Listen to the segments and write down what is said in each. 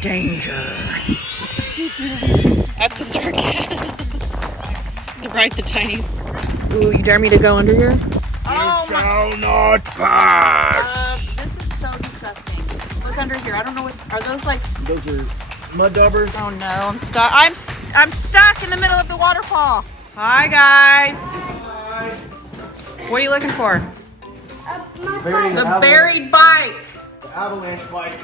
Danger. Episode. Right, the tiny. Ooh, you dare me to go under here? You shall not pass. This is so disgusting. Look under here. I don't know what are those like. Those are mud daubers. Oh no, I'm stuck. I'm stuck in the middle of the waterfall. Hi guys. Hi. What are you looking for? The Buried bike. The avalanche bike.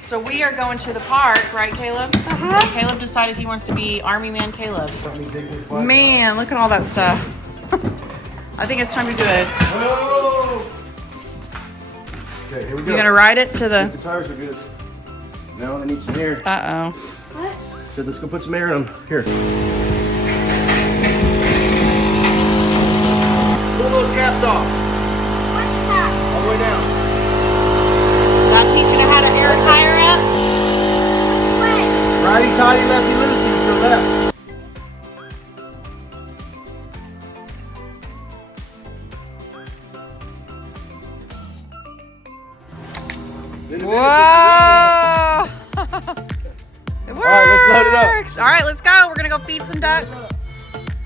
So we are going to the park, right, Caleb? Uh-huh. And Caleb decided he wants to be Army Man Caleb. Let me dig this bike. Man, look at all that stuff. I think it's time to do it. Oh. Okay, here we go. You gonna ride it to The the? tires are good. No, I need some air. Uh oh. What? So let's go put some air in them. Here. Pull those caps off. What's that? All the way down. That teaching you how to air a tire up? What? Righty tighty, lefty loosey. It's your left. Whoa! It works. All right, let's load it up. All right, let's go. We're gonna go feed some ducks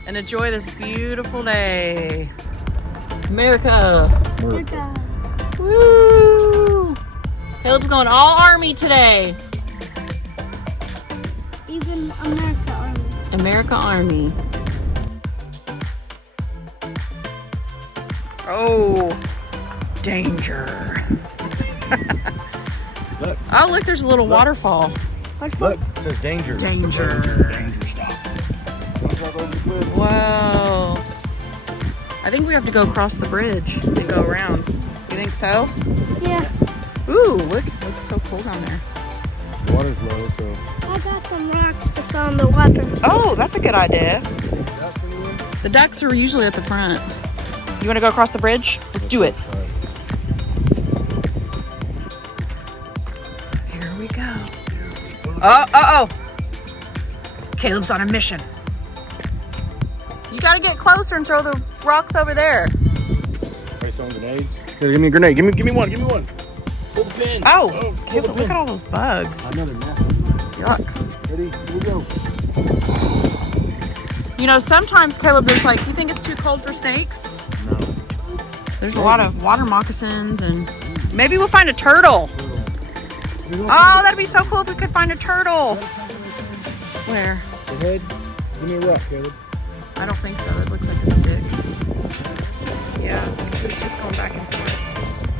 and enjoy this beautiful day. America. Woo! Caleb's going all Army today. Even America Army. America Army. Oh, danger. Look, Oh, look, there's a little waterfall. What's what? look, it says danger. Danger. Danger, stop. Don't drive over the cliff. Whoa. I think we have to go across the bridge and go around. You think so? Yeah. Ooh, look, it's so cool down there. The water's low, so. I got some rocks to fill in the water. Oh, that's a good idea. The ducks are usually at the front. You want to go across the bridge? Let's do it. Here we go. Oh. Caleb's on a mission. You got to get closer and throw the rocks over there. Play some grenades. Here, give me a grenade. Give me one. Give me one. Pull the pin. Oh, pull Caleb, the look pin. at all those bugs. Another massive. Yuck. Ready? Here we go. You know, sometimes, Caleb, there's like, you think it's too cold for snakes? No. There's a lot of water moccasins and maybe we'll find a turtle. Oh, that'd be so cool if we could find a turtle. Where? The head. Give me a rock, Caleb. I don't think so. It looks like a stick. Yeah, because it's just going back and forth.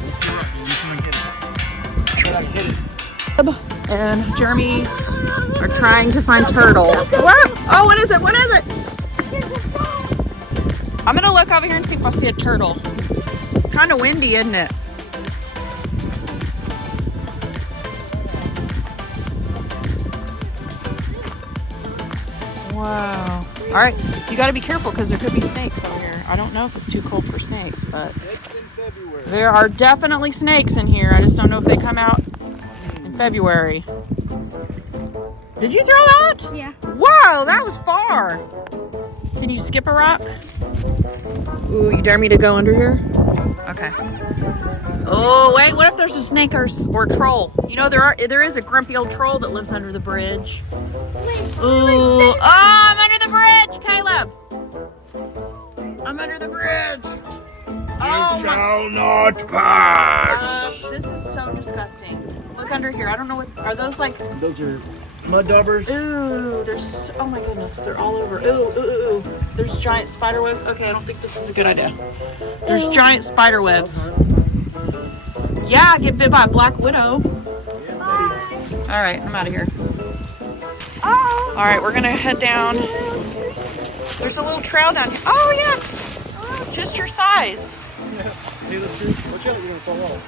Let's see rock. You just want to get it. Try to hit it. And Jeremy are trying to find turtles. What? Oh, what is it? What is it? I'm gonna look over here and see if I see a turtle. It's kind of windy, isn't it? Wow. All right, you got to be careful because there could be snakes over here. I don't know if it's too cold for snakes, but there are definitely snakes in here. I just don't know if they come out in February. Did you throw that? Yeah. Whoa, that was far. Can you skip a rock? Ooh, you dare me to go under here? Okay. Oh, wait, what if there's a snake or a troll? You know, there is a grumpy old troll that lives under the bridge. Ooh, oh, I'm under the bridge, Caleb. I'm under the bridge. Oh, You shall not pass. this is so disgusting. Look under here. I don't know what, are those like, Those are mud daubers. ooh, there's, oh my goodness, they're all over. Ooh. There's giant spider webs. Okay, I don't think this is a good idea. There's giant spider webs. Yeah, I get bit by a black widow. All right, I'm out of here. Oh. All right, we're gonna head down. There's a little trail down here. Oh yeah, it's just your size. Hey, let's do. Watch out, we're gonna fall off.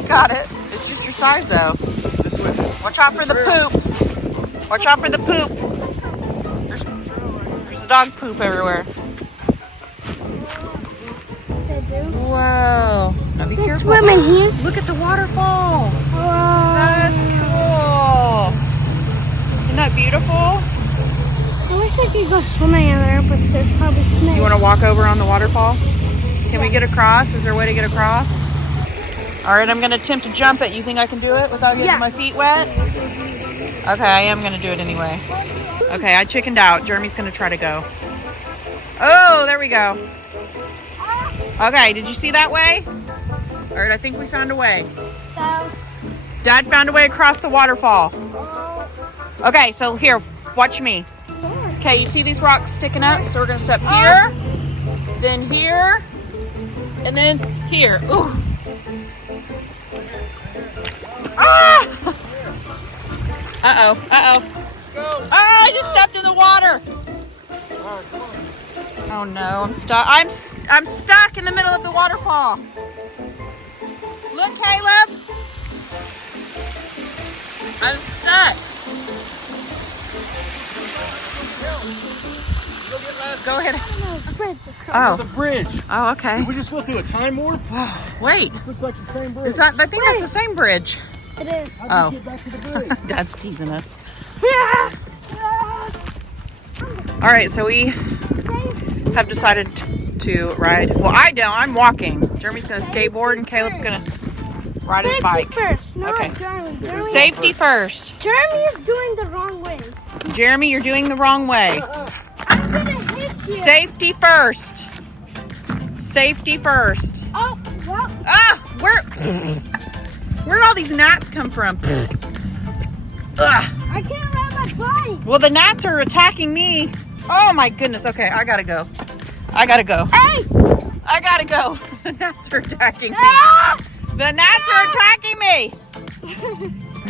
You got it. It's just your size though. This way. Watch out for the poop. Watch out for the poop. There's a dog poop everywhere. Whoa. Now be careful. Swimming here. Look at the waterfall. Wow. That's cool. Isn't that beautiful? I wish I could go swimming in there, but there's probably snakes. You want to walk over on the waterfall? Can we get across? Is there a way to get across? All right, I'm gonna attempt to jump it. You think I can do it without getting my feet wet? Okay, I am gonna do it anyway. Okay, I chickened out. Jeremy's gonna try to go. Oh, there we go. Okay, did you see that way? All right, I think we found a way. So, Dad found a way across the waterfall. Okay, so here, watch me. Okay, you see these rocks sticking up? So we're gonna step here, then here, and then here. Ooh. Ah! Uh-oh, uh-oh. Oh, I just stepped in the water. Oh no, I'm stuck. I'm stuck in the middle of the waterfall. Look, Caleb. I'm stuck. Go ahead. Oh, the bridge. Oh, okay. Did we just go through a time warp? Wait. This looks like the same bridge. Is that? I think that's the same bridge. it is. How did we get back to the bridge? Dad's teasing us. All right, so we have decided to ride. Well, I don't. I'm walking. Jeremy's gonna skateboard and Caleb's gonna ride his bike. First. No, Okay. Jeremy. Safety first. Jeremy is doing the wrong way. Jeremy, you're doing the wrong way. I'm gonna hit you. Safety first. Safety first. Oh, well. Ah, where did all these gnats come from? Ugh. I can't ride my bike. Well, the gnats are attacking me. Oh my goodness. Okay, I gotta go. I gotta go. Hey! I gotta go. The gnats are attacking me. Ah! The gnats are attacking me.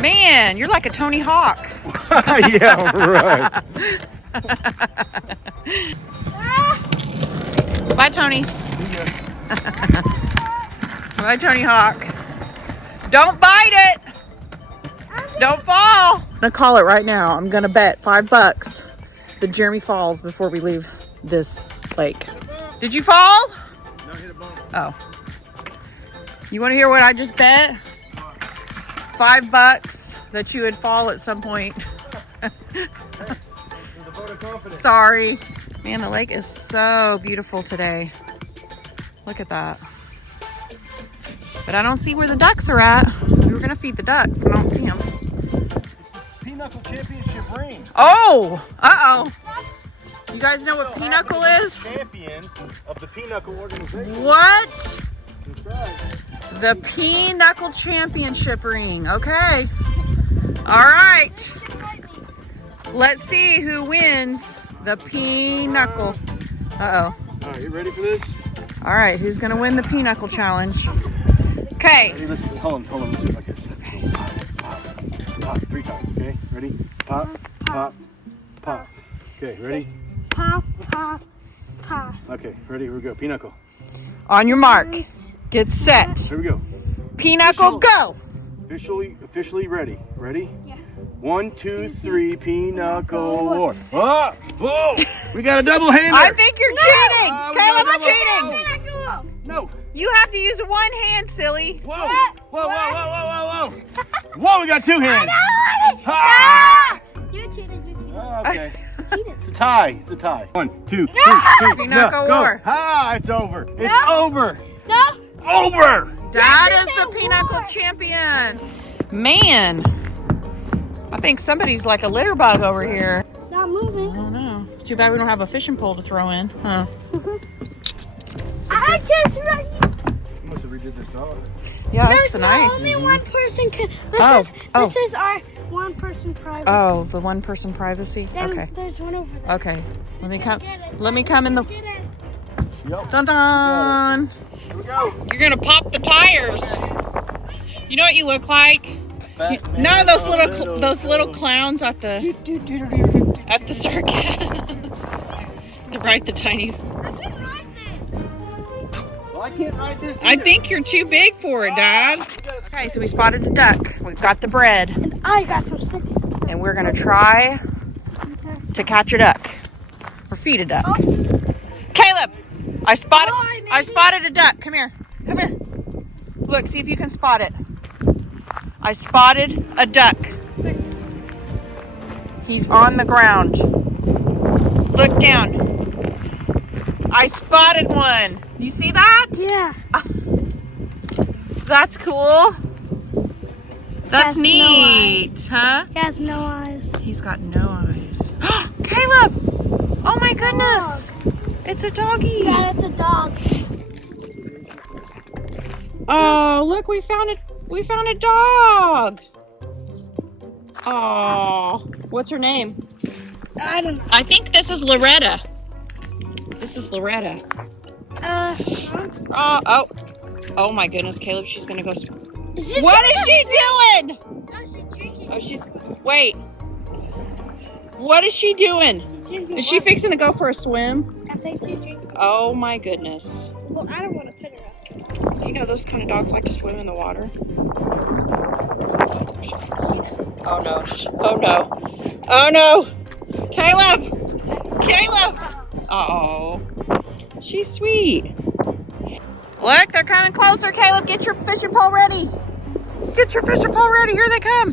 Man, you're like a Tony Hawk. Yeah, right. Bye, Tony. Bye, Tony Hawk. Don't bite it. Don't fall. I'm gonna call it right now. I'm gonna bet $5 that Jeremy falls before we leave this lake. Did you fall? No, hit a bump. Oh. You want to hear what I just bet? $5 that you would fall at some point. Sorry. Man, the lake is so beautiful today. Look at that. But I don't see where the ducks are at. We were going to feed the ducks, but I don't see them. It's the Pinochle Championship ring. Oh! Uh-oh. You guys know what Pinochle is? Champion of the Pinochle organization. What? That's right. The Pinochle Championship ring. Okay. All right. Let's see who wins the Pinochle. Uh-oh. All right, you ready for this? All right, who's going to win the Pinochle Challenge? Okay. Ready? Listen, hold on. Let's do it like this. Okay. Pop, pop, pop. 3 times, okay? Ready? Pop, pop, pop. Okay, ready? Pop, pop, pop. Okay, ready? Here we go. Pinochle. On your mark. Get set. Here we go. Pinochle, go! Officially ready. Ready? Yeah. 1, 2, 3, Pinochle war. Oh! Whoa! We got a double-hander. I think you're cheating! we Caleb, got you're double- cheating! No. You have to use one hand, silly. Whoa! Whoa, whoa, whoa, whoa, whoa, whoa! Whoa, we got 2 hands. Ah! You cheated, you cheated. Oh, okay. Cheated. It's a tie. It's a tie. 1, 2, 3, Pinochle go. war. Ah, it's over. It's No. over. No! Over. Dad is the Pinochle champion. Man, I think somebody's like a litter bug over here. Not moving. I don't know. It's too bad we don't have a fishing pole to throw in, huh? I can't right here. You must have redid this dog. Yeah, it's nice. Only one person can. Oh, This is our one person privacy. Oh, the one person privacy? Then Okay. there's one over there. Okay. Let me come in the Get it. Yep. dun dun. Here we go. You're gonna pop the tires. You know what you look like? Batman. No, those little clowns at the circus. They're right, the tiny. I can ride this. Well, I can't ride this. I think you're too big for it, Dad. Okay, so we spotted a duck. We've got the bread, And I got some sticks. and we're gonna try to catch a duck or feed a duck. Oh. Caleb, I spotted Hi, a duck. Come here. Come here. Look, see if you can spot it. I spotted a duck. He's on the ground. Look down. I spotted one. You see that? Yeah. That's cool. That's Has no neat, huh? He has no eyes. He's got no eyes. Caleb! Oh my goodness! It's a doggy. Yeah, it's a dog. Oh, look, we found it. We found a dog. Oh, what's her name? I don't. I think this is Loretta. This is Loretta. Oh my goodness, Caleb, she's gonna go. What is she doing? No, she's drinking. Oh, wait. What is she doing? Is she fixing to go for a swim? I think she's drinking. Oh my goodness. Well, I don't want to put her up. You know those kind of dogs like to swim in the water? Oh no. Oh no. Oh no. Caleb! Caleb! Oh. She's sweet. Look, they're coming closer. Caleb, get your fishing pole ready. Get your fishing pole ready. Here they come.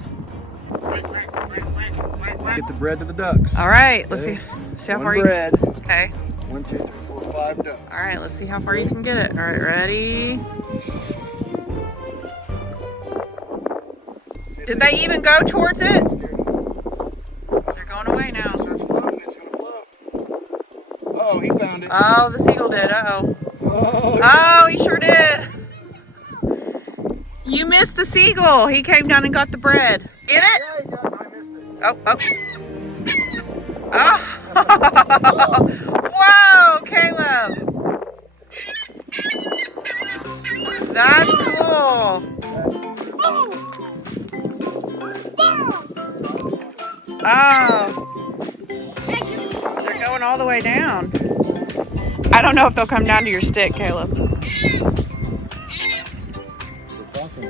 Get the bread to the ducks. All right, let's see how far bread. you. Okay. 1, 2, 3, 4, 5 ducks. All right, let's see how far you can get it. All right, ready? Did they even go towards it? They're going away now. Oh, he found it. Oh, the seagull did. Uh-oh. Oh, Oh, he sure did. You missed the seagull. He came down and got the bread. Get it? yeah, he got it. I missed it. Oh, oh. Oh. Whoa, Caleb. That's cool. Oh. They're going all the way down. I don't know if they'll come down to your stick, Caleb.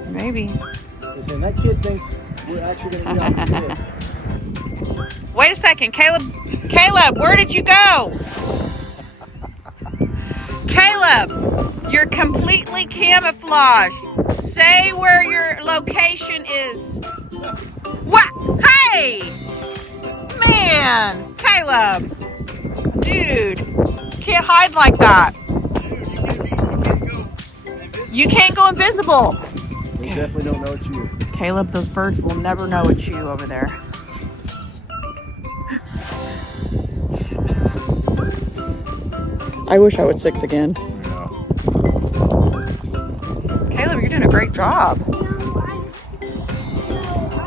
Maybe. Listen, that kid thinks we're actually going to be on the kid. Wait a second, Caleb. Caleb, where did you go? Caleb, you're completely camouflaged. Say where your location is. What? Hey! Man! Caleb! Dude! Can't hide like that. You can't go invisible. They definitely don't know it's you. Caleb, those birds will never know it's you over there. I wish I would 6 again. Yeah. Caleb, you're doing a great job.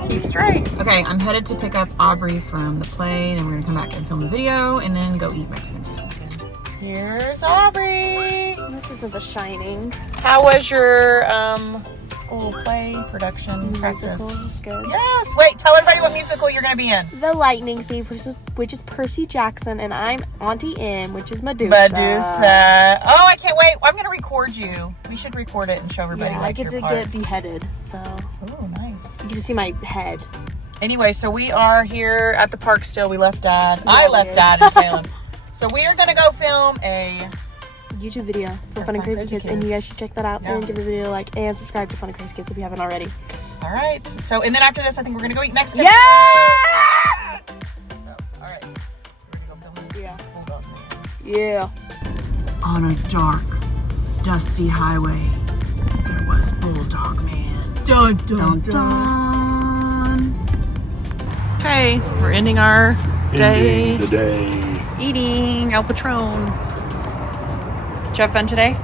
Keep straight. Okay, I'm headed to pick up Aubrey from the play, then we're gonna come back and film the video, and then go eat Mexican food. Here's Aubrey. This isn't The Shining. How was your school play production practice? Musical was good. Yes. Wait, tell everybody what musical you're gonna be in. The Lightning Thief, which is Percy Jackson, and I'm Auntie M, which is Medusa. Medusa. Oh, I can't wait. I'm gonna record you. We should record it and show everybody. Yeah, like I get your to part. get beheaded, so Oh, nice. you get to see my head. Anyway, so we are here at the park still. We left Dad. Yeah, I we left did. Dad and Caleb. So we are gonna go film a YouTube video for Fun and Crazy Kids, and you guys should check that out and give the video a like and subscribe to Fun and Crazy Kids if you haven't already. All right. So, and then after this, I think we're gonna go eat Mexican. Yes! So, all right. We're gonna go film this. Yeah. Hold on. Yeah. On a dark, dusty highway, there was Bulldog Man. Dun dun dun. Okay, we're ending our day The day. eating El Patron. Did you have fun today?